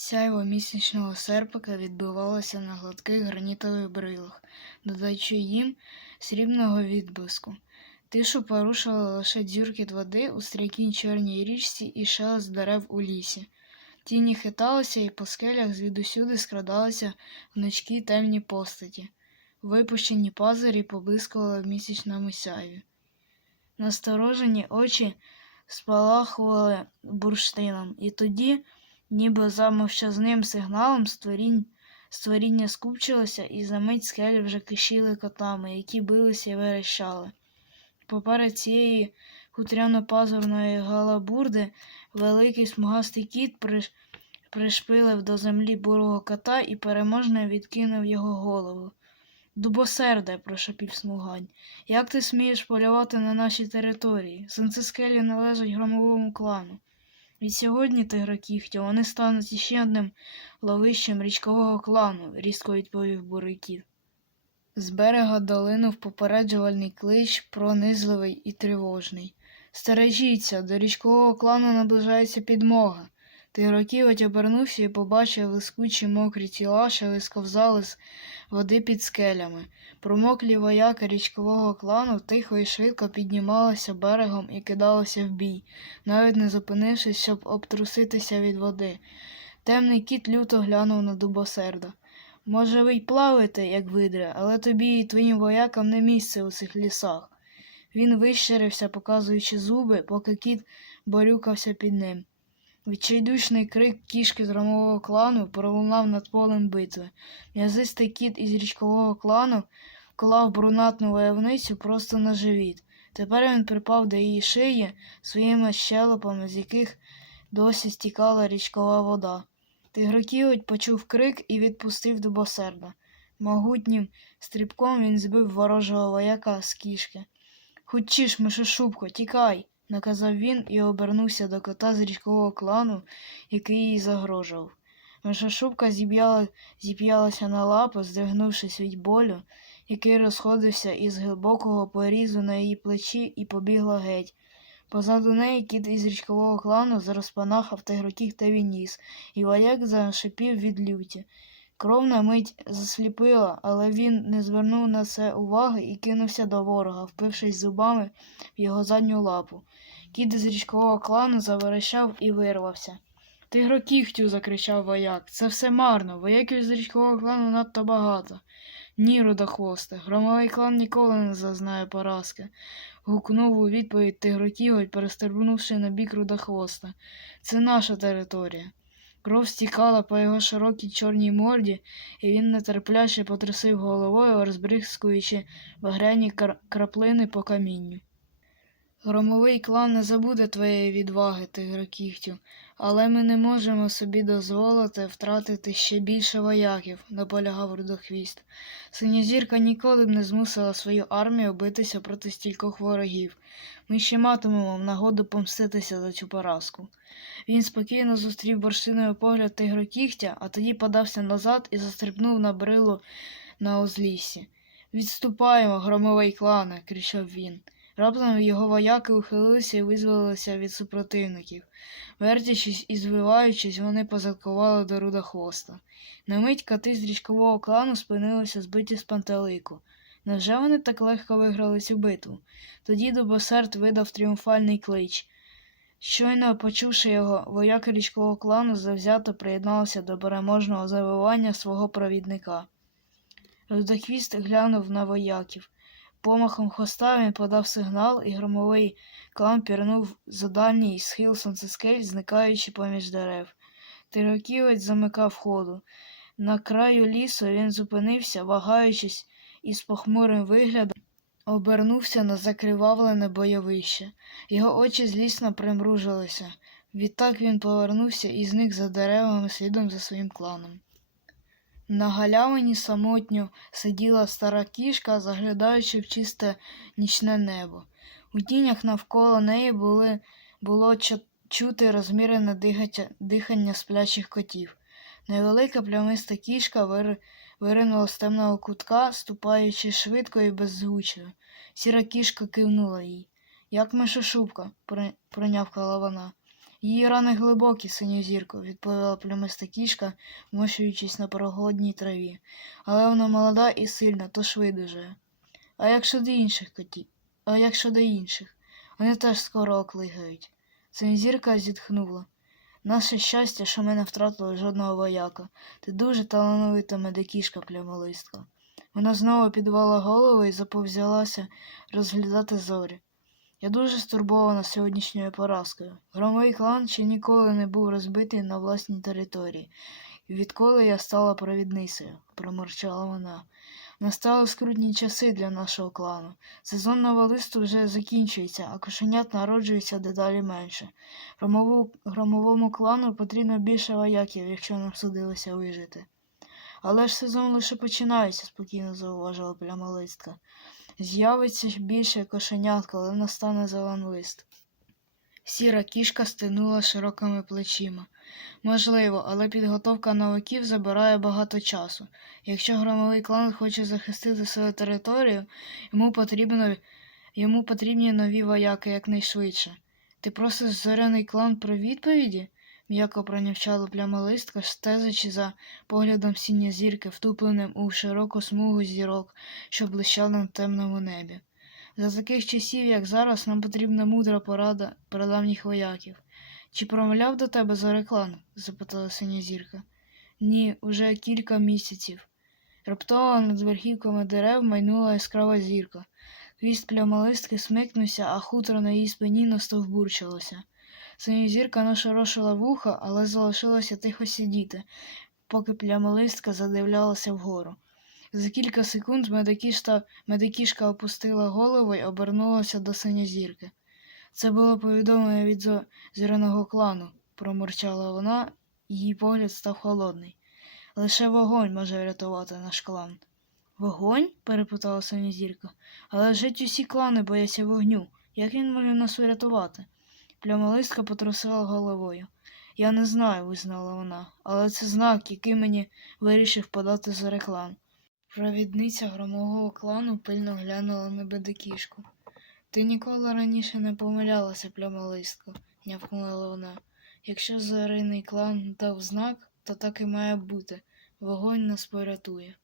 Сяйво місячного серпика відбивалося на гладких гранітових брилах, додаючи їм срібного відблиску. Тишу порушували лише дзюркіт води у стрійкій чорній річці і шелест дерев у лісі. Тіні хиталися, і по скелях звідусюди скрадалися гнучкі темні постаті. Випущені пазирі поблискували в місячному сяйві. Насторожені очі спалахували бурштином, і тоді, ніби за мовчазним сигналом, створінь, створіння скупчилося, і за мить скелі вже кишіли котами, які билися і верещали. Поперед цієї хутряно-пазурної галабурди великий смугастий кіт приш... пришпилив до землі бурого кота і переможно відкинув його голову. Дубосерде, прошепів смугань, як ти смієш полювати на нашій території? Сонцескелі належать громовому клану. Від сьогодні, тигрокіхтю, вони стануть іще одним ловищем річкового клану, різко відповів бурикіт. З берега долинув попереджувальний клич, пронизливий і тривожний. Стережіться, до річкового клану наближається підмога. Тигроківець обернувся і побачив лискучі мокрі тіла, що висковзали з води під скелями. Промоклі вояки річкового клану тихо і швидко піднімалися берегом і кидалися в бій, навіть не зупинившись, щоб обтруситися від води. Темний кіт люто глянув на дубосерда. Може, ви й плаваєте, як видри, але тобі і твоїм воякам не місце у цих лісах. Він вищерився, показуючи зуби, поки кіт борюкався під ним. Відчайдушний крик кішки з громового клану пролунав над полем битви. М'язистий кіт із річкового клану клав брунатну войовницю просто на живіт. Тепер він припав до її шиї своїми щелепами, з яких досі стікала річкова вода. Тигроківець почув крик і відпустив дубосерда. Могутнім стрибком він збив ворожого вояка з кішки. Хутчіш, мишошубко, тікай, наказав він і обернувся до кота з річкового клану, який їй загрожував. Мишошубка зіп'яла, зіп'ялася на лапу, здригнувшись від болю, який розходився із глибокого порізу на її плечі, і побігла геть. Позаду неї кіт із річкового клану зарозпанахав тигрокіг та ніс, і вояк зашипів від люті. Кров на мить засліпила, але він не звернув на це уваги і кинувся до ворога, впившись зубами в його задню лапу. Кіт із річкового клану заверещав і вирвався. Тигрокігтю, закричав вояк. Це все марно. Вояків з річкового клану надто багато. Ні, рудохвосте, громовий клан ніколи не зазнає поразки. Гукнув у відповідь тигрокіготь, перестрибнувши на бік рудохвоста. Це наша територія. Кров стікала по його широкій чорній морді, і він нетерпляче потрясив головою, розбризкуючи багряні краплини по камінню. Громовий клан не забуде твоєї відваги, тигрокігтю, але ми не можемо собі дозволити втратити ще більше вояків, наполягав рудохвіст. Синьозірка ніколи б не змусила свою армію битися проти стількох ворогів. Ми ще матимемо нагоду помститися за цю поразку. Він спокійно зустрів борщиною погляд тигрокігтя, а тоді подався назад і застрибнув на брилу на узліссі. Відступаємо, громовий клане, кричав він. Раптом його вояки ухилилися і визволилися від супротивників. Вертячись і звиваючись, вони позадкували до рудохвоста. На мить коти з річкового клану спинилися збиті з пантелику. Невже вони так легко виграли цю битву? Тоді Дубосерд видав тріумфальний клич. Щойно почувши його, вояки річкового клану завзято приєдналися до переможного завивання свого провідника. Рудохвіст глянув на вояків. Помахом хвоста він подав сигнал, і громовий клан пірнув за дальній схил сонцескель, зникаючи поміж дерев. Тироківець замикав ходу. На краю лісу він зупинився, вагаючись, і з похмурим виглядом обернувся на закривавлене бойовище. Його очі злісно примружилися. Відтак він повернувся і зник за деревами слідом за своїм кланом. На галявині самотньо сиділа стара кішка, заглядаючи в чисте нічне небо. У тінях навколо неї були, було чу- чути розмірене дихаття- дихання сплячих котів. Невелика плямиста кішка вир, виринула з темного кутка, ступаючи швидко і беззвучно. Сіра кішка кивнула їй. Як мишошубка, при- пронявкала вона. Її рани глибокі, синьозірко, відповіла плямиста кішка, мощуючись на прохолодній траві. Але вона молода і сильна, тож видужає. А як щодо інших котів? А як щодо інших? Вони теж скоро оклигають. Синьозірка зітхнула. Наше щастя, що ми не втратили жодного вояка. Ти дуже талановита медикішка, плямолистка. Вона знову підвела голову і заповзялася розглядати зорі. Я дуже стурбована сьогоднішньою поразкою. Громовий клан ще ніколи не був розбитий на власній території, і відколи я стала провідницею, проморчала вона. Настали скрутні часи для нашого клану. Сезон новолисту вже закінчується, а кошенят народжується дедалі менше. Громову, громовому клану потрібно більше вояків, якщо нам судилося вижити. Але ж сезон лише починається, спокійно зауважила плямолистка. З'явиться більше кошенят, коли настане зеленлист. Сіра кішка стинула широкими плечима. Можливо, але підготовка новаків забирає багато часу. Якщо громовий клан хоче захистити свою територію, йому потрібно йому потрібні нові вояки якнайшвидше. Ти просиш зоряний клан про відповіді? М'яко пронявчала плямолистка, стежачи за поглядом сіння зірки, втупленим у широку смугу зірок, що блищали на темному небі. За таких часів, як зараз, нам потрібна мудра порада прадавніх вояків. Чи промовляв до тебе Зореклан? запитала синя зірка. Ні, уже кілька місяців. Раптово над верхівками дерев майнула яскрава зірка. Хвіст плямалистки смикнувся, а хутро на її спині настовбурчилося. Синя зірка нашорошила вуха, але залишилося тихо сидіти, поки плямалистка задивлялася вгору. За кілька секунд медикішка, медикішка опустила голову і обернулася до синьозірки. Це було повідомлення від зеленого клану, промурчала вона, її погляд став холодний. Лише вогонь може врятувати наш клан. Вогонь? перепитала синьозірка. Але ж геть усі клани бояться вогню. Як він може нас врятувати? Плямалистка потрусила головою. Я не знаю, визнала вона, але це знак, який мені вирішив подати за реклам. Провідниця громового клану пильно глянула на бедикішку. Ти ніколи раніше не помилялася, плямалистко, нявкнула вона. Якщо зориний клан дав знак, то так і має бути. Вогонь нас порятує.